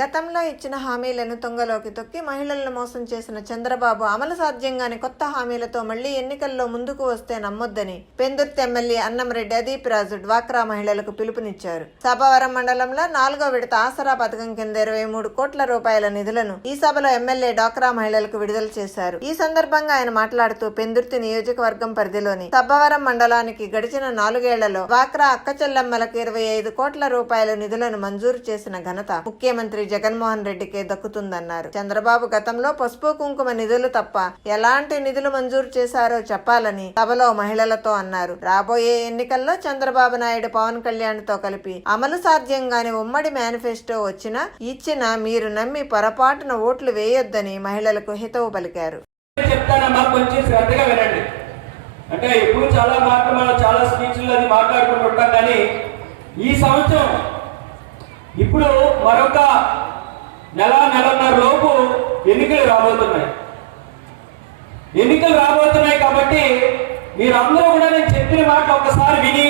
గతంలో ఇచ్చిన హామీలను తుంగలోకి తొక్కి మహిళలను మోసం చేసిన చంద్రబాబు అమలు సాధ్యంగానే కొత్త హామీలతో మళ్ళీ ఎన్నికల్లో ముందుకు వస్తే నమ్మొద్దని పెందుర్తి ఎమ్మెల్యే అన్నంరెడ్డి అదీప్ రాజు డ్వాక్రా మహిళలకు పిలుపునిచ్చారు. సభవరం మండలంలో నాలుగో విడత ఆసరా పథకం కింద ఇరవై మూడు కోట్ల రూపాయల నిధులను ఈ సభలో ఎమ్మెల్యే డ్వాక్రా మహిళలకు విడుదల చేశారు. ఈ సందర్భంగా ఆయన మాట్లాడుతూ పెందుర్తి నియోజకవర్గం పరిధిలోని సబ్బవరం మండలానికి గడిచిన నాలుగేళ్ళలో డ్వాక్రా అక్క చెల్లెమ్మలకు ఇరవై ఐదు కోట్ల రూపాయల నిధులను మంజూరు చేసిన ఘనత ముఖ్యమంత్రి జగన్మోహన్ రెడ్డికే దక్కుతుందన్నారు. చంద్రబాబు గతంలో పసుపు కుంకుమ నిధులు తప్ప ఎలాంటి నిధులు మంజూరు చేశారో చెప్పాలని సభలో మహిళలతో అన్నారు. రాబోయే ఎన్నికల్లో చంద్రబాబు నాయుడు పవన్ కళ్యాణ్తో కలిపి అమలు సాధ్యంగానే ఉమ్మడి మేనిఫెస్టో వచ్చినా ఇచ్చిన మీరు నమ్మి పొరపాటున ఓట్లు వేయొద్దని మహిళలకు హితవు పలికారు. అంటే ఎప్పుడు చాలా మాట మనం చాలా స్పీచ్లు అది మాట్లాడుకుంటుంటాం కానీ ఈ సంవత్సరం ఇప్పుడు మరొక నెల నెలన్నర లోపు ఎన్నికలు రాబోతున్నాయి. ఎన్నికలు రాబోతున్నాయి కాబట్టి మీరందరూ కూడా నేను చెప్పిన మాట ఒక్కసారి విని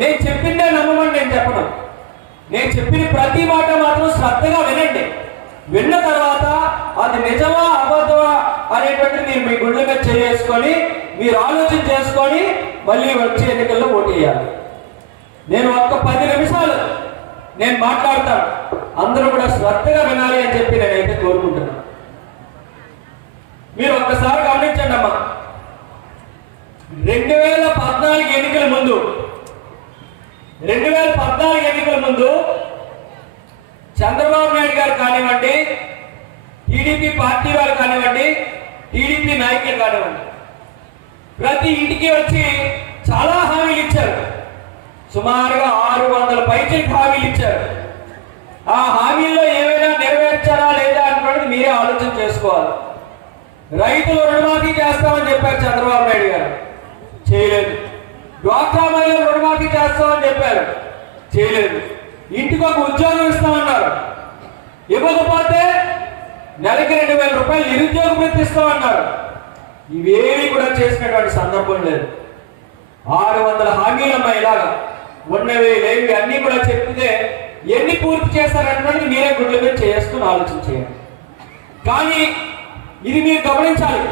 నేను చెప్పిందే నమ్మమని నేను చెప్పను. నేను చెప్పిన ప్రతి మాట మాత్రం శ్రద్ధగా వినండి. విన్న తర్వాత అది నిజమా అబద్ధమా అనేటువంటి మీరు మీ గుండె మీద చేసుకొని మీరు ఆలోచన చేసుకొని మళ్ళీ వచ్చే ఎన్నికల్లో ఓటు వేయాలి. నేను ఒక్క పది నిమిషాలు నేను మాట్లాడతాను. అందరూ కూడా శ్రద్ధగా వినాలి అని చెప్పి నేనైతే కోరుకుంటున్నాను మీరు ఒక్కసారి గమనించండి అమ్మా రెండు వేల పద్నాలుగు ఎన్నికల ముందు రెండు వేల పద్నాలుగు ఎన్నికల ముందు చంద్రబాబు నాయుడు గారు కానివ్వండి టీడీపీ పార్టీ వారు కానివ్వండి టీడీపీ నాయకులు కానివ్వండి ప్రతి ఇంటికి వచ్చి చాలా హామీలు సుమారుగా ఆరు వందల పైకి హామీలు ఇచ్చారు. ఆ హామీల్లో ఏమైనా నెరవేర్చారా లేదా అన్నది మీరే ఆలోచన చేసుకోవాలి. రైతులు రుణమాఫీ చేస్తామని చెప్పారు చంద్రబాబు నాయుడు గారు. చేయలేదు. డ్వాక్రా మహిళలు రుణమాఫీ చేస్తామని చెప్పారు. చేయలేదు. ఇంటికి ఒక ఉద్యోగం ఇస్తామన్నారు. ఇవ్వకపోతే నెలకి రెండు వేల రూపాయలు నిరుద్యోగ ఇస్తామన్నారు. ఇవేవి కూడా చేసినటువంటి సందర్భం లేదు. ఆరు వందల హామీలమ్మా ఇలాగా. ఉన్నవి లేవి అన్నీ కూడా చెప్తే ఎన్ని పూర్తి చేస్తారన్నది మీరే గుడ్ల మీద చేసుకుని ఆలోచించేయండి కానీ ఇది మీరు గమనించాలి.